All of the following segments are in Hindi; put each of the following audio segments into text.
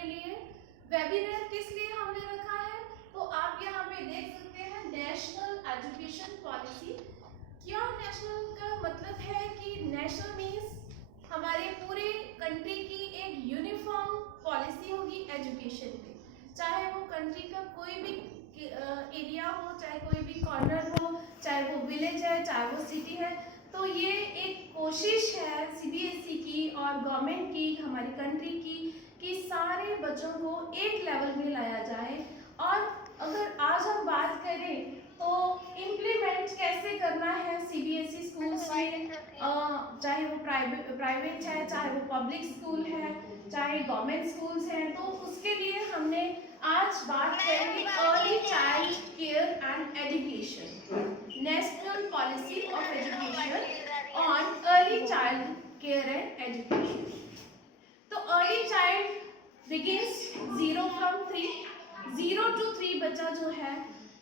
के लिए। वेबिनार किस लिए हमने रखा है, तो आप यहाँ पे देख सकते हैं नेशनल एजुकेशन पॉलिसी। क्या नेशनल का मतलब है कि नेशनल मीन्स हमारे पूरे कंट्री की एक यूनिफॉर्म पॉलिसी होगी एजुकेशन पे, चाहे वो कंट्री का कोई भी एरिया हो, चाहे कोई भी कॉर्नर हो, चाहे वो विलेज है, चाहे वो सिटी है। तो ये एक कोशिश है सीबीएसई की और गवर्नमेंट की, हमारी कंट्री की, कि सारे बच्चों को एक लेवल में लाया जाए। और अगर आज हम बात करें तो इम्प्लीमेंट कैसे करना है सीबीएसई स्कूल्स में, चाहे वो प्राइवेट है, चाहे वो पब्लिक स्कूल है, चाहे गवर्नमेंट स्कूल्स हैं, तो उसके लिए हमने आज बात करेंगे early child care and education, national policy of education on early child care and education. तो early child begins 0 from 3, 0 to 3 बच्चा जो है,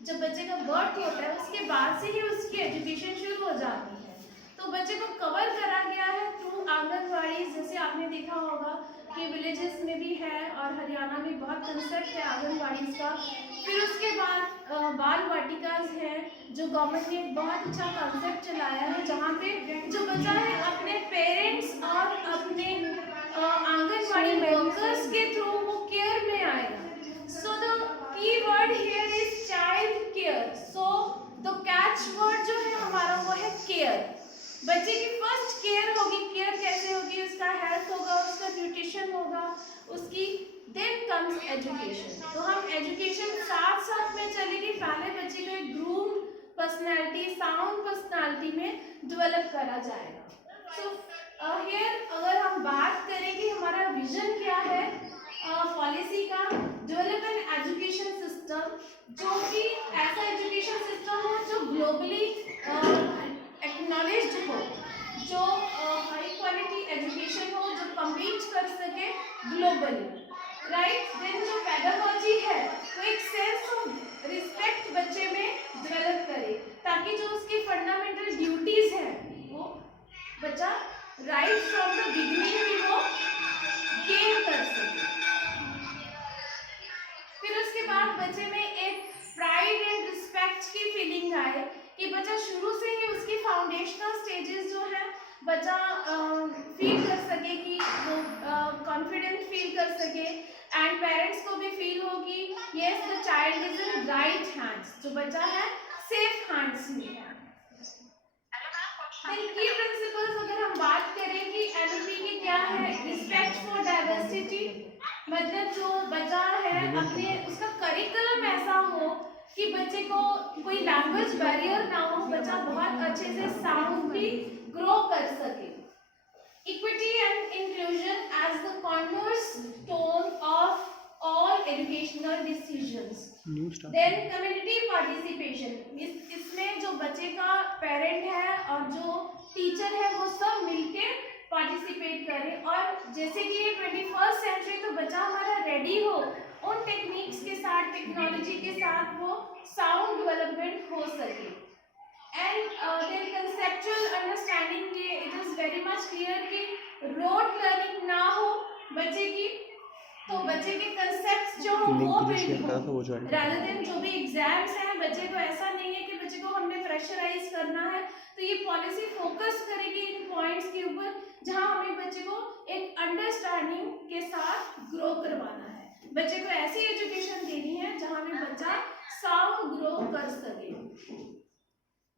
जब बच्चे का बर्थ होता है उसके बाद से ही उसकी एजुकेशन शुरू हो जाती है। तो बच्चे को कवर करा गया है थ्रू आंगनवाड़ी, जैसे आपने देखा होगा कि विलेजेस में भी है और हरियाणा में बहुत कंसेप्ट है आंगनवाड़ी का। फिर उसके बाद बाल वाटिकाज है, जो गवर्नमेंट ने बहुत अच्छा कॉन्सेप्ट चलाया है, जहाँ पे जो बच्चा है अपने पेरेंट्स और अपने आंगनवाड़ी वर्कर्स के थ्रू वो केयर में आएगा। So the key word here is child care. So the catch word जो है हमारा वो है केयर। बच्चे की फर्स्ट केयर होगी। केयर कैसे होगी? उसका हेल्थ होगा, उसका न्यूट्रिशन होगा, उसकी देन कम्स एजुकेशन। तो हम एजुकेशन साथ साथ में चलेगी। पहले बच्चे को एक ग्रूम्ड पर्सनैलिटी, साउंड पर्सनैलिटी में डेवलप करा जाएगा। सो हियर अगर हम बात करें कि हमारा विजन क्या है पॉलिसी का, डेवलप एन एजुकेशन सिस्टम, जो कि ऐसा एजुकेशन सिस्टम हो जो ग्लोबली एक्नॉलेज्ड हो, जो हाई क्वालिटी एजुकेशन हो, जो कम्पीट कर सके ग्लोबली, राइट। देन जो पेडागोजी है वो एक सेंस ऑफ रिस्पेक्ट बच्चे में डेवलप करे, ताकि जो उसकी फंडामेंटल ड्यूटीज हैं वो बच्चा राइट फ्रॉम द बिगिनिंग भी वो गेन कर सके। फिर उसके बाद बच्चे में एक प्राइड एंड रिस्पेक्ट की फीलिंग आए, कि बच्चा शुरू से ही उसकी फाउंडेशनल स्टेजेस जो है बच्चा फील कर सके, कि वो कॉन्फिडेंट फील कर सके, एंड पेरेंट्स को भी फील हो कि yes the child is in right hands, जो बच्चा है सेफ हैंड्स में है। की प्रिंसिपल्स अगर हम बात करें कि एनएलपी की क्या है, रिस्पेक्ट फॉर डाइवर्सिटी, मतलब जो बच्चा है अपने उसका करिकुलम ऐसा हो कि बच्चे को कोई लैंग्वेज बैरियर ना हो, बच्चा बहुत अच्छे से साउंड भी ग्रो कर सके। Equity and inclusion as the cornerstone of all educational decisions. Then community participation, इसमें जो बच्चे का पेरेंट है और जो टीचर है वो सब मिलके पार्टिसिपेट करें, और जैसे कि ये 21st सेंचुरी तो बच्चा हमारा रेडी हो उन टेक्निक्स के साथ, टेक्नोलॉजी के साथ वो साउंड डेवलपमेंट हो सके। एंड देन कंसेप्चुअल अंडरस्टैंडिंग के it is very much clear कि रोड लर्निंग ना हो बच्चे की, तो बच्चे के कंसेप्ट्स जो वो बिल्ड हो, रादर देन जो भी एग्जाम्स हैं बच्चे को ऐसा नहीं है कि बच्चे को हमने प्रेशराइज करना है। तो ये पॉलिसी फोकस करेगी इन पॉइंट्स के ऊपर, जहां हमें बच्चे को एक अंडरस्टैंडिंग के साथ ग्रो करवाना है। बच्चे को ऐसी एजुकेशन देनी है जहां में बच्चा साउंड ग्रो कर सके।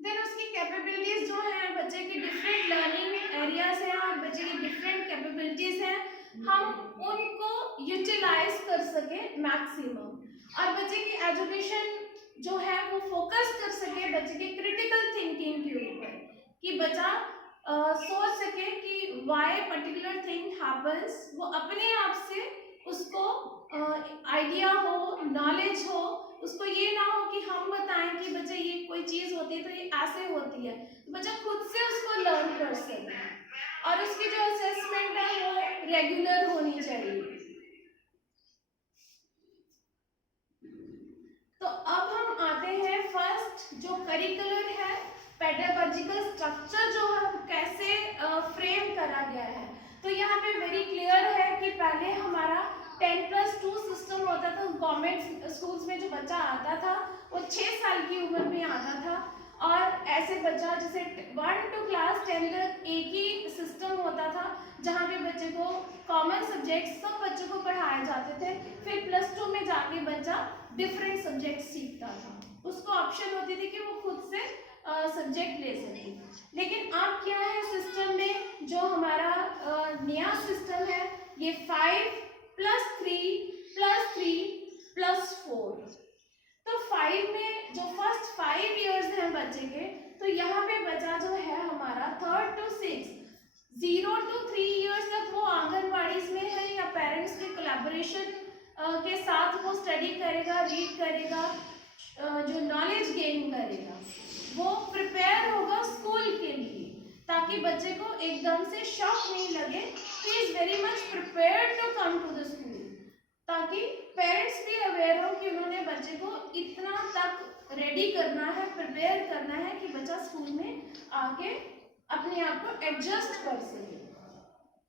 देन उसकी कैपेबिलिटीज जो है, बच्चे की डिफरेंट लर्निंग एरियाज हैं और बच्चे की डिफरेंट कैपेबिलिटीज हैं, हम उनको यूटिलाइज कर सके मैक्सिमम, और बच्चे की एजुकेशन जो है वो फोकस कर सके बच्चे के क्रिटिकल थिंकिंग के ऊपर, कि बच्चा सोच सके कि व्हाई पर्टिकुलर थिंग हैपेंस, वो अपने आप से उसको आइडिया हो, नॉलेज हो, उसको ये ना हो कि हम बताएं कि बच्चे ये कोई चीज होती है तो ये ऐसे होती है, तो बच्चा खुद से उसको लर्न कर सके, और उसकी जो असेसमेंट है वो रेगुलर होनी चाहिए। तो अब हम आते हैं फर्स्ट जो करिकुलर है, पेडागोजिकल स्ट्रक्चर जो है कैसे फ्रेम करा गया है। तो यहाँ पे वेरी क्लियर है कि पहले हमारा 10+2 सिस्टम होता था। गवर्नमेंट स्कूल्स में जो बच्चा आता था वो 6 साल की उम्र में आता था, और ऐसे बच्चा जैसे 1 to क्लास 10 तक एक ही सिस्टम होता था जहाँ पे बच्चे को कॉमन सब्जेक्ट्स सब बच्चों को पढ़ाए जाते थे। फिर +2 में जाके बच्चा डिफरेंट सब्जेक्ट सीखता था, उसको ऑप्शन होती थी कि वो खुद से सब्जेक्ट ले सके। लेकिन अब क्या है सिस्टम में, जो हमारा नया सिस्टम है ये 5+3+3+4। तो 5 में जो फर्स्ट 5 इयर्स हैं बच्चे के, तो यहाँ पे बच्चा जो है हमारा 3rd to 6, 0 to 3 इयर्स तक वो आंगनवाड़ी में है या पेरेंट्स के कोलैबोरेशन के साथ वो स्टडी करेगा, रीड करेगा, जो नॉलेज गेन करेगा, वो प्रिपेयर होगा स्कूल के लिए, ताकि बच्चे को एकदम से शॉक नहीं लगे। He is very much prepared to come to the school, ताकि पेरेंट्स भी अवेयर हो कि उन्होंने बच्चे को इतना तक रेडी करना है, प्रिपेयर करना है कि बच्चा स्कूल में आके अपने आप को एडजस्ट कर सके।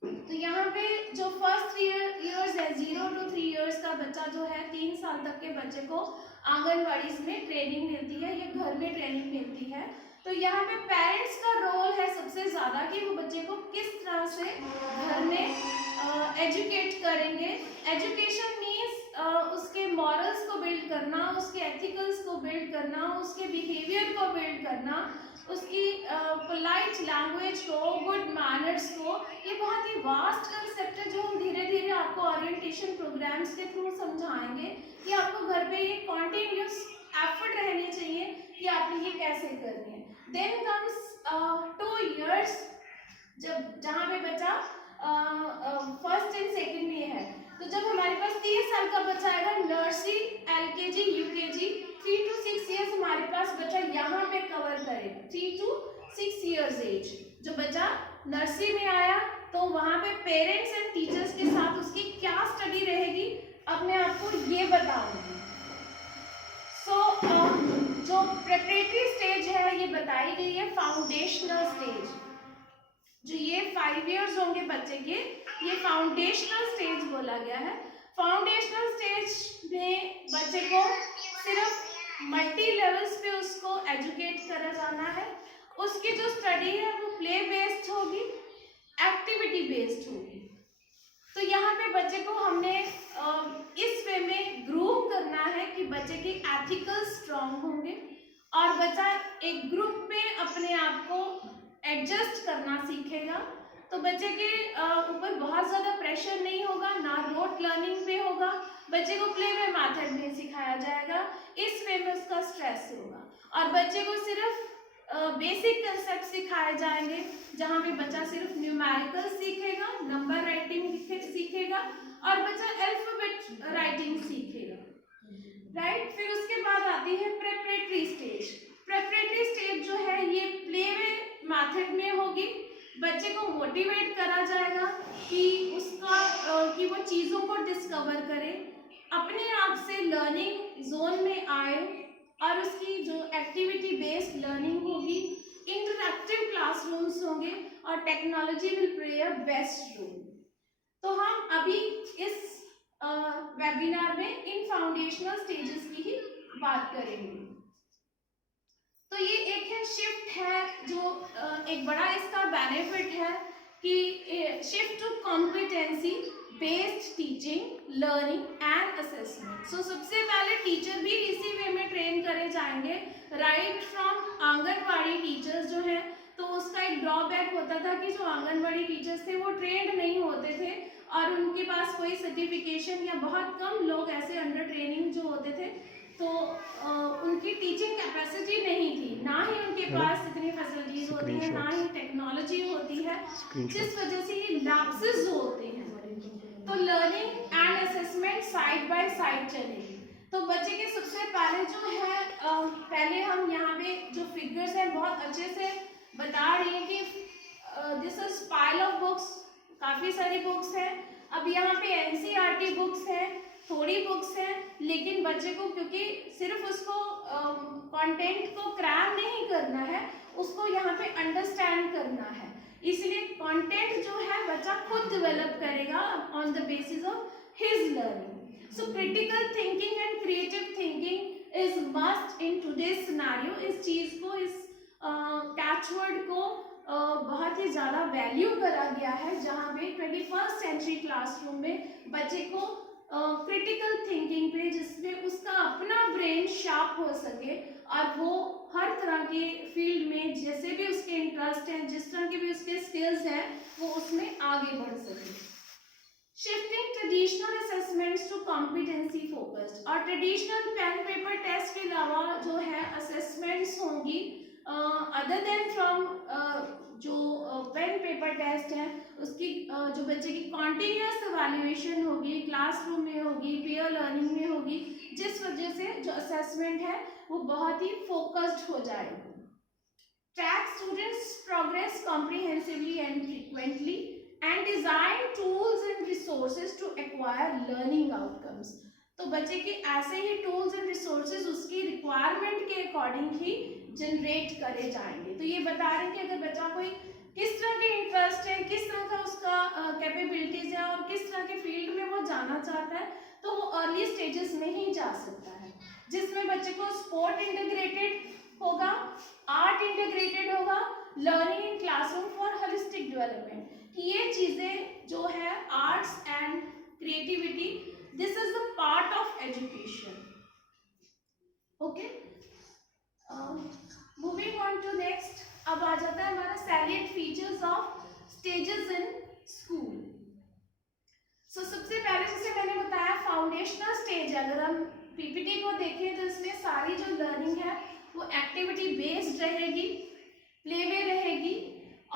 तो यहाँ पे जो फर्स्ट 3 इयर्स है, 0 to 3 इयर्स का बच्चा जो है, 3 साल तक के बच्चे को आंगनवाड़ी में ट्रेनिंग मिलती है या घर में ट्रेनिंग मिलती है। तो यहाँ पे पेरेंट्स का रोल है सबसे ज़्यादा कि वो बच्चे को किस तरह से घर में एजुकेट करेंगे। एजुकेशन मीन्स उसके मॉरल्स को बिल्ड करना, उसके एथिकल्स को बिल्ड करना, उसके बिहेवियर को बिल्ड करना, उसकी पोलाइट लैंग्वेज को, गुड मैनर्स को। ये बहुत ही वास्ट कंसेप्ट है जो हम धीरे धीरे आपको ओरिएंटेशन प्रोग्राम्स के थ्रू समझाएंगे कि आपको घर पे ये कॉन्टिन्यूस एफर्ट रहनी चाहिए कि आपने ये कैसे करनी है। देन कम्स 2 इयर्स, जहाँ पे बच्चा फर्स्ट एंड सेकेंड में है। तो जब हमारे पास 3 साल का बच्चा आएगा, nursery, LKG, UKG, 3 to 6 years हमारे पास बच्चा यहाँ पे कवर करेगा। 3 to 6 इयर्स एज जो बच्चा नर्सरी में आया, तो वहाँ पे पेरेंट्स एंड टीचर्स के साथ उसकी क्या स्टडी रहेगी अब मैं आपको ये बताऊंगी। जो प्रेपरेटरी स्टेज है ये बताई गई है फाउंडेशनल स्टेज। जो ये 5 इयर्स होंगे बच्चे के, ये फाउंडेशनल स्टेज बोला गया है। फाउंडेशनल स्टेज में बच्चे को सिर्फ मल्टी लेवल्स पे उसको एजुकेट करा जाना है। उसकी जो स्टडी है वो प्ले बेस्ड होगी, एक्टिविटी बेस्ड होगी। तो यहाँ पे बच्चे को हमने इस वे में ग्रूव करना है कि बच्चे के एथिकल स्ट्रॉन्ग होंगे और बच्चा एक ग्रुप में अपने आप को एडजस्ट करना सीखेगा। तो बच्चे के ऊपर बहुत ज़्यादा प्रेशर नहीं होगा, ना रोट लर्निंग पे होगा, बच्चे को प्ले वे मेथड में सिखाया जाएगा, इस वे में उसका स्ट्रेस होगा। और बच्चे को सिर्फ बेसिक कंसेप्ट सिखाए जाएंगे, जहाँ पे बच्चा सिर्फ न्यूमेरिकल सीखेगा, नंबर राइटिंग सीखेगा और बच्चा अल्फाबेट राइटिंग सीखेगा, राइट। फिर उसके बाद आती है प्रेपरेटरी स्टेज। प्रेपरेटरी स्टेज जो है ये प्ले वे मेथड में होगी। बच्चे को मोटिवेट करा जाएगा कि कि वो चीज़ों को डिस्कवर करे, अपने आप से लर्निंग जोन में आए और उसकी जो एक्टिविटी बेस्ड लर्निंग होगी, इंटरैक्टिव क्लासरूम्स होंगे और technology will play a best role. तो हम अभी इस वेबिनार में इन फाउंडेशनल स्टेजेस की ही बात करेंगे। तो ये एक है शिफ्ट है, जो एक बड़ा इसका बेनिफिट है कि shift to competency based teaching, learning and assessment. So सबसे पहले टीचर भी इसी वे में ट्रेन करे जाएंगे, राइट फ्रॉम आंगनवाड़ी टीचर्स जो हैं। तो उसका एक ड्रॉबैक होता था कि जो आंगनवाड़ी टीचर्स थे वो ट्रेंड नहीं होते थे और उनके पास कोई सर्टिफिकेशन या बहुत कम लोग ऐसे अंडर ट्रेनिंग जो होते थे, तो उनकी टीचिंग कैपेसिटी नहीं थी, ना ही उनके पास इतनी फैसिलिटीज होती है, ना ही टेक्नोलॉजी होती है, जिस वजह से ये लैप्सेस होते हैं। तो learning and assessment side by side चलेगी। तो बच्चे के सबसे पहले जो है, पहले हम यहाँ पे जो फिगर्स हैं बहुत अच्छे से बता रही है कि this is pile of books, काफ़ी सारी बुक्स हैं। अब यहाँ पे NCERT बुक्स हैं, थोड़ी बुक्स हैं, लेकिन बच्चे को क्योंकि सिर्फ उसको कंटेंट को क्रैम नहीं करना है, उसको यहाँ पे अंडरस्टैंड करना है, इसलिए कंटेंट जो है बच्चा खुद डेवलप करेगा on the basis of his learning. So critical thinking and creative thinking is must in today's scenario. इस चीज को, इस कैचवर्ड को बहुत ही ज़्यादा वैल्यू करा गया है, जहाँ पे 21st सेंचुरी क्लासरूम में बच्चे को क्रिटिकल थिंकिंग पे, जिसमें उसका अपना ब्रेन शार्प हो सके और वो हर तरह के फील्ड में जैसे भी उसके इंटरेस्ट हैं, जिस तरह के भी उसके स्किल्स हैं, वो उसमें आगे बढ़ सके. Shifting traditional assessments to competency focused. और ट्रेडिशनल पेन पेपर टेस्ट के अलावा जो है असेसमेंट्स होंगी अदर देन फ्रॉम जो पेन पेपर टेस्ट है, उसकी जो बच्चे की कॉन्टिन्यूस इवैल्यूएशन होगी, क्लासरूम में होगी, पीयर लर्निंग में होगी, जिस वजह से जो असेसमेंट है वो बहुत ही फोकस्ड हो जाएगी. Track students progress comprehensively and frequently and design tools and resources to acquire learning outcomes. तो बच्चे के ऐसे ही tools and resources उसकी requirement के according ही generate करे जाएंगे. तो ये बता रहे हैं कि अगर बच्चा कोई किस तरह के इंटरेस्ट है, किस तरह का उसका कैपेबिलिटीज है और किस तरह के फील्ड में वो जाना चाहता है, तो वो अर्ली स्टेजेस में ही जा सकता है, जिसमें बच्चे को स्पोर्ट इंटीग्रेटेड होगा, आर्ट इंटीग्रेटेड होगा, learning in classroom for holistic development. कि ये चीजें जो है arts and creativity, this is the part of education. Okay, moving on to next. अब आ जाता है हमारा salient features of stages in school. So सबसे पहले जैसे मैंने बताया फाउंडेशनल स्टेज, अगर हम पीपीटी को देखें तो इसमें सारी जो लर्निंग है वो एक्टिविटी बेस्ड रहेगी, प्ले वे रहेगी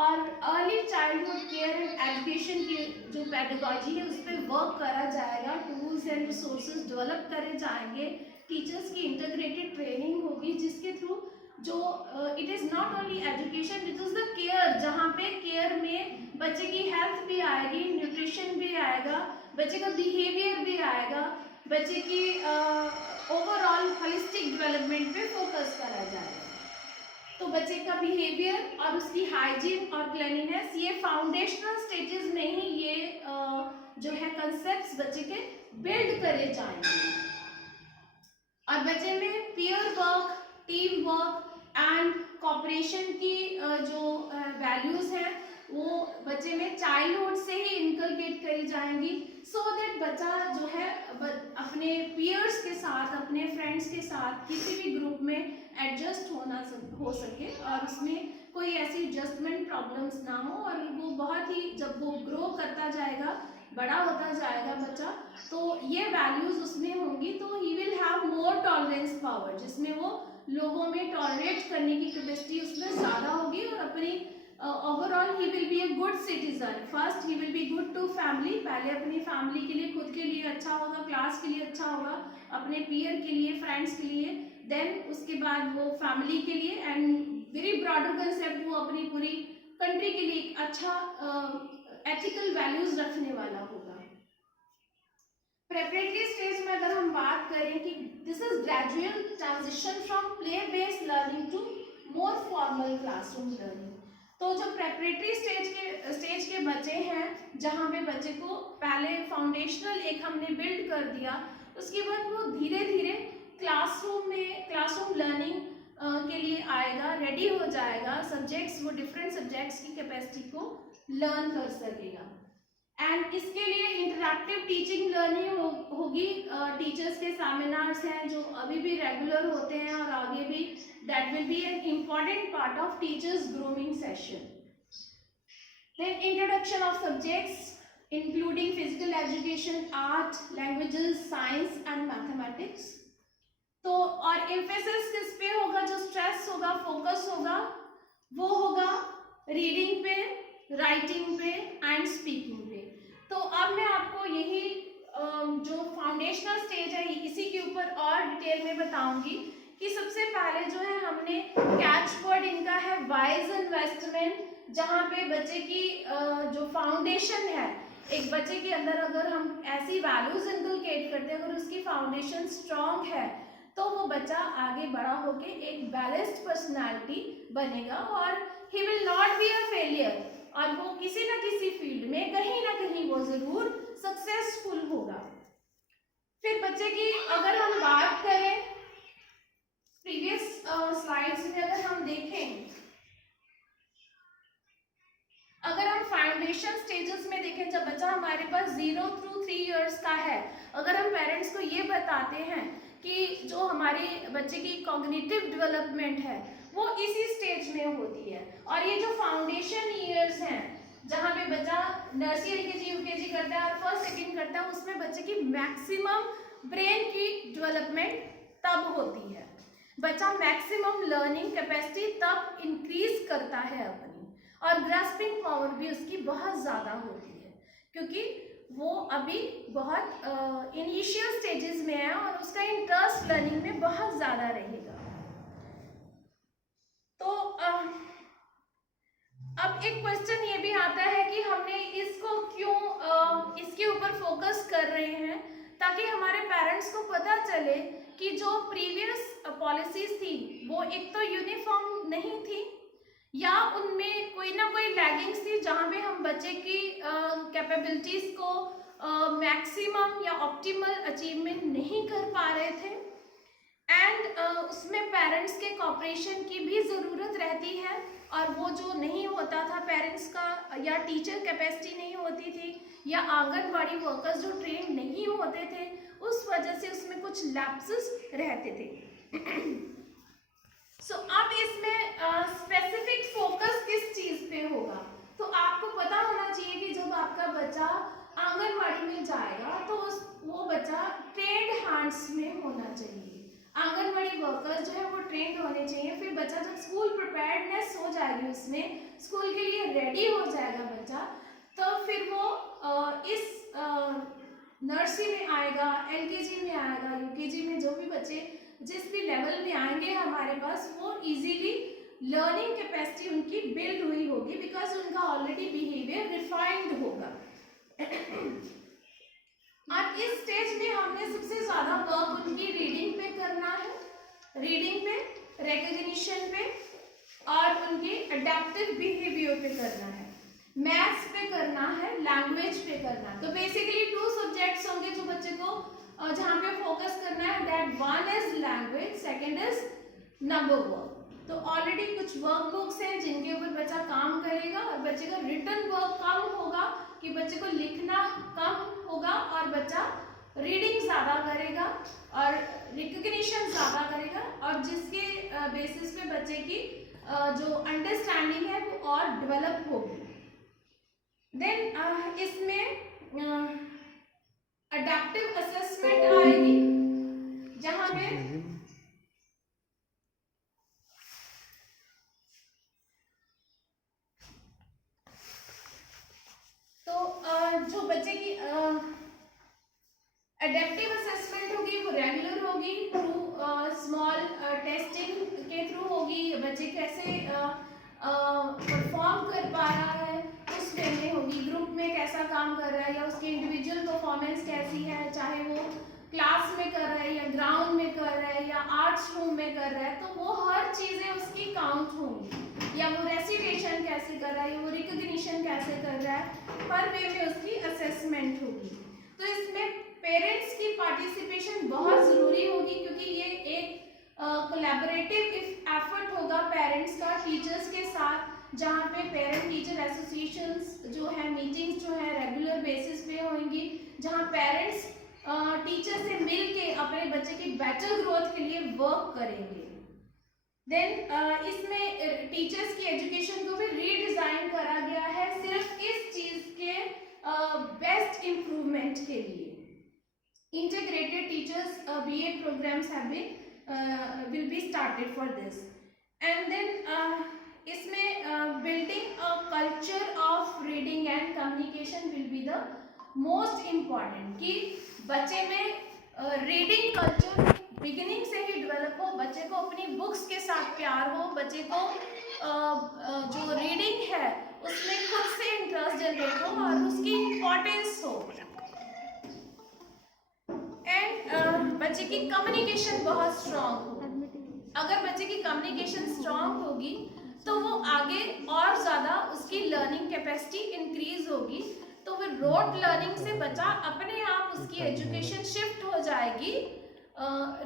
और early childhood care and education की जो पेडागॉजी है उस पर वर्क करा जाएगा. टूल्स एंड रिसोर्सेज डेवलप करे जाएंगे, टीचर्स की इंटीग्रेटेड ट्रेनिंग होगी, जिसके थ्रू जो it is not only education, it is the care, जहाँ पे केयर में बच्चे की हेल्थ भी आएगी, न्यूट्रिशन भी आएगा, बच्चे का बिहेवियर भी आएगा, बच्चे की ओवरऑल होलिस्टिक डेवलपमेंट पे फोकस करा जाएगा. तो बच्चे का बिहेवियर और उसकी हाइजीन और क्लीनिनेस, ये फाउंडेशनल स्टेजेस में ही ये जो है कंसेप्ट्स बच्चे के बिल्ड करे जाएंगे. और बच्चे में peer work, team work and cooperation की जो वैल्यूज हैं वो बच्चे में चाइल्डहुड से ही इनकलकेट करी जाएंगी, सो दैट बच्चा जो है अपने पीयर्स के साथ, अपने फ्रेंड्स के साथ किसी भी ग्रुप में एडजस्ट हो सके और उसमें कोई ऐसी एडजस्टमेंट प्रॉब्लम्स ना हो. और वो बहुत ही, जब वो ग्रो करता जाएगा, बड़ा होता जाएगा बच्चा, तो ये वैल्यूज उसमें होंगी, तो he will have more tolerance power, जिसमें वो लोगों में टॉलरेट करने की कैपेसिटी उसमें ज़्यादा होगी और अपनी overall he will be a good citizen. First he will be good to family, पहले अपनी फैमिली के लिए, खुद के लिए अच्छा होगा, क्लास के लिए अच्छा होगा, अपने पीयर के लिए, फ्रेंड्स के लिए, देन उसके बाद वो फैमिली के लिए एंड वेरी ब्रॉडर कंसेप्ट वो अपनी पूरी कंट्री के लिए अच्छा एथिकल वैल्यूज रखने वाला होगा. प्रेपरेटरी स्टेज में अगर हम बात करें कि this is gradual transition from play based learning to more formal classroom learning. तो जो प्रेपरेटरी स्टेज के बच्चे हैं, जहाँ पे बच्चे को पहले फाउंडेशनल एक हमने बिल्ड कर दिया, उसके बाद वो धीरे धीरे क्लासरूम लर्निंग के लिए आएगा, रेडी हो जाएगा, सब्जेक्ट्स, वो डिफरेंट सब्जेक्ट्स की कैपेसिटी को लर्न कर सकेगा. एंड इसके लिए इंटरैक्टिव टीचिंग लर्निंग होगी. टीचर्स के सेमिनार्स हैं जो अभी भी रेगुलर होते हैं और आगे भी that will be an important part of teachers grooming session. Then introduction of subjects including physical education, art, languages, science and mathematics. तो और emphasis किस पे होगा, जो stress होगा, focus होगा, वो होगा रीडिंग पे, राइटिंग पे एंड स्पीकिंग पे. तो अब मैं आपको यही जो फाउंडेशनल स्टेज है इसी के ऊपर और डिटेल में बताऊंगी कि सबसे पहले जो है हमने कैच वर्ड इनका है वाइज इन्वेस्टमेंट, जहाँ पे बच्चे की जो फाउंडेशन है, एक बच्चे के अंदर अगर हम ऐसी वैल्यूज इनकलकेट करते हैं, अगर उसकी फाउंडेशन स्ट्रांग है तो वो बच्चा आगे बड़ा होके एक बैलेंस्ड पर्सनालिटी बनेगा और he will not be a failure, और वो किसी न किसी फील्ड में कहीं ना कहीं वो जरूर सक्सेस इंटरेस्टफुल होगा। फिर बच्चे की अगर हम बात करें प्रीवियस स्लाइड्स में, अगर हम देखें, अगर हम फाउंडेशन स्टेजेस में देखें, जब बच्चा हमारे पास 0 through 3 इयर्स का है, अगर हम पेरेंट्स को ये बताते हैं कि जो हमारे बच्चे की कॉग्निटिव डेवलपमेंट है वो इसी स्टेज में होती है, और ये जो फाउंडेशन ईयर्स हैं जहाँ पे बच्चा नर्सरी एलकेजी यूकेजी करता है और फर्स्ट सेकंड करता है, उसमें बच्चे की मैक्सिमम ब्रेन की डेवलपमेंट तब होती है। बच्चा मैक्सिमम लर्निंग कैपेसिटी तब इंक्रीज करता है अपनी, और ग्रास्पिंग पावर भी उसकी बहुत ज़्यादा होती है, क्योंकि वो अभी बहुत इनिशियल स्टेजेस में है और उसका इंटरेस्ट लर्निंग में बहुत ज़्यादा रहेगा। तो अब एक क्वेश्चन ये भी आता है कि हमने इसको क्यों इसके ऊपर फोकस कर रहे हैं, ताकि हमारे पेरेंट्स को पता चले कि जो प्रीवियस पॉलिसीज थी वो एक तो यूनिफॉर्म नहीं थी, या उनमें कोई ना कोई लैगिंग्स थी जहाँ पे हम बच्चे की कैपेबिलिटीज को मैक्सिमम या ऑप्टिमल अचीवमेंट नहीं कर पा रहे थे, एंड उसमें पेरेंट्स के कॉपरेशन की भी ज़रूरत रहती है, और वो जो नहीं होता था पेरेंट्स का, या टीचर कैपेसिटी नहीं होती थी, या आंगनवाड़ी वर्कर्स जो ट्रेन नहीं होते थे, उस वजह से उसमें कुछ लैप्सेस रहते थे। सो अब इसमें स्पेसिफिक फोकस किस चीज पे होगा, तो आपको पता होना चाहिए कि जब आपका बच्चा आंगनवाड़ी में जाएगा तो वो बच्चा ट्रेंड हैंड्स में होना चाहिए, आंगनवाड़ी वर्कर्स जो है वो ट्रेंड होने चाहिए। फिर बच्चा जब स्कूल प्रिपेयर्डनेस हो जाएगी, उसमें स्कूल के लिए रेडी हो जाएगा बच्चा, तो फिर वो इस नर्सरी में आएगा, एलकेजी में आएगा, यूकेजी में, जो भी बच्चे जिस भी लेवल में आएंगे हमारे पास, वो इजीली लर्निंग कैपेसिटी उनकी बिल्ड हुई होगी, बिकॉज उनका ऑलरेडी बिहेवियर रिफाइंड होगा। और इस स्टेज में हमने सबसे ज़्यादा वर्क उनकी रीडिंग पे करना है, रीडिंग पे, रिकॉग्निशन पे, और उनके अडेप्टिव बिहेवियर पे करना है, मैथ्स पे करना है, लैंग्वेज पे करना है। तो बेसिकली 2 सब्जेक्ट्स होंगे जो बच्चे को जहाँ पे फोकस करना है, that one is language, second is number work. तो ऑलरेडी कुछ वर्क बुक्स हैं जिनके ऊपर बच्चा काम करेगा, और बच्चे का रिटन वर्क कम होगा कि बच्चे को लिखना कम होगा, और बच्चा रीडिंग ज़्यादा करेगा और रिकग्निशन ज़्यादा करेगा, और जिसके बेसिस पे बच्चे की जो अंडरस्टैंडिंग है वो और डेवलप होगी। देन इसमें अडेप्टिव असेसमेंट आएगी, जहां में जो बच्चे की अडेप्टिव असेसमेंट होगी वो रेगुलर होगी, थ्रू स्मॉल टेस्टिंग के थ्रू होगी, बच्चे कैसे परफॉर्म कर पा रहा है उस वे में होगी, ग्रुप में कैसा काम कर रहा है, या उसकी इंडिविजुअल परफॉर्मेंस कैसी है, चाहे वो क्लास में कर रहा है या ग्राउंड में कर रहा है या आर्ट्स रूम में कर रहा है, तो वो हर चीज़ें उसकी काउंट होंगी, या वो रेसिटेशन कैसे कर रहा है, या वो रिकग्निशन कैसे कर रहा है, हर वे में उसकी असेसमेंट होगी। तो इसमें पेरेंट्स की पार्टिसिपेशन बहुत ज़रूरी होगी, क्योंकि ये एक कोलैबोरेटिव एफर्ट होगा पेरेंट्स का टीचर्स के साथ, जहाँ पे पेरेंट टीचर एसोसिएशंस जो है, मीटिंग्स जो है रेगुलर बेसिस पे होंगी, जहाँ पेरेंट्स टीचर से मिल के अपने बच्चे की बेटर ग्रोथ के लिए वर्क करेंगे। देन इसमें टीचर्स की एजुकेशन को भी रीडिज़ाइन करा गया है सिर्फ इस चीज़ के बेस्ट इम्प्रूवमेंट के लिए। Integrated teachers BEd programs have been will be started for this, and then इसमें building a culture of reading and communication will be the most important, कि बच्चे में रीडिंग कल्चर बिगिनिंग से ही डेवलप हो, बच्चे को अपनी बुक्स के साथ प्यार हो, बच्चे को जो रीडिंग है उसमें खुद से इंटरेस्ट जनरेट हो और उसकी इम्पोर्टेंस हो, एंड बच्चे की कम्युनिकेशन बहुत स्ट्रांग हो। अगर बच्चे की कम्युनिकेशन स्ट्रांग होगी तो वो आगे और ज़्यादा उसकी लर्निंग कैपेसिटी इंक्रीज होगी, तो फिर रोट लर्निंग से बच्चा अपने आप उसकी एजुकेशन शिफ्ट हो जाएगी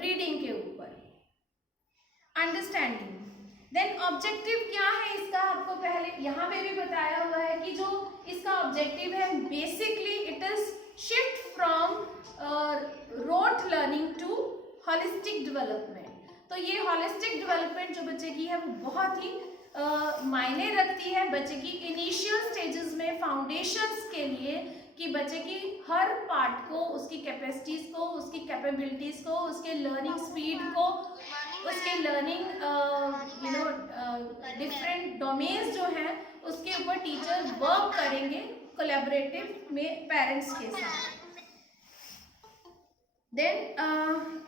रीडिंग के ऊपर, अंडरस्टैंडिंग। देन ऑब्जेक्टिव क्या है इसका, आपको पहले यहाँ पे भी बताया हुआ है कि जो इसका ऑब्जेक्टिव है basically it is shift from rote learning to holistic development. तो ये होलिस्टिक डेवलपमेंट जो बच्चे की है वो बहुत ही मायने रखती है बच्चे की इनिशियल स्टेजेस में फाउंडेशंस के लिए, कि बच्चे की हर पार्ट को, उसकी कैपेसिटीज को, उसकी कैपेबिलिटीज को, उसके लर्निंग स्पीड को, उसके लर्निंग डिफरेंट डोमेन्स जो हैं उसके ऊपर टीचर वर्क करेंगे कोलैबोरेटिव में पेरेंट्स के साथ। देन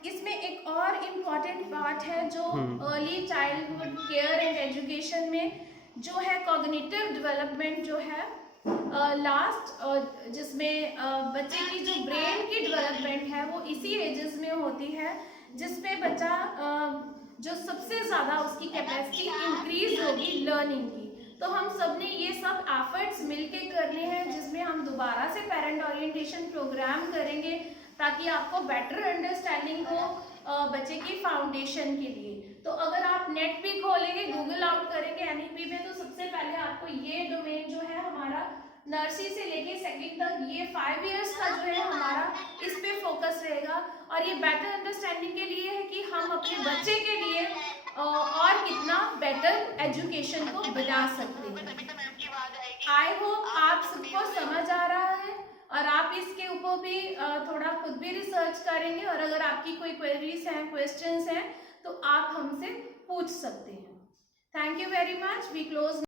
इसमें एक और इम्पॉर्टेंट पार्ट है जो early childhood care and education में जो है कॉग्निटिव डेवलपमेंट जो है लास्ट जिसमें बच्चे की जो ब्रेन की डेवलपमेंट है वो इसी एजेस में होती है जिसमें बच्चा जो सबसे ज़्यादा उसकी कैपेसिटी इंक्रीज होगी लर्निंग की। तो हम सब ने ये सब एफर्ट्स मिलके करने हैं जिसमें हम दोबारा से पेरेंट ओरिएंटेशन प्रोग्राम करेंगे ताकि आपको बेटर अंडरस्टैंडिंग हो बच्चे की फाउंडेशन के लिए। तो अगर आप नेट भी खोलेंगे, गूगल आउट करेंगे एनईपी में, तो सबसे पहले आपको ये डोमेन जो है हमारा नर्सरी से लेके सेकंड तक ये 5 इयर्स का जो है हमारा इस पे फोकस रहेगा। और ये बेटर अंडरस्टैंडिंग के लिए है कि हम अपने बच्चे के लिए और कितना बेटर एजुकेशन को बना सकते हैं। आई होप आप सबको समझ आ रहा है और आप इसके ऊपर भी थोड़ा खुद भी रिसर्च करेंगे, और अगर आपकी कोई क्वेरीज हैं, क्वेश्चंस हैं तो आप हमसे पूछ सकते हैं। Thank you very much. We close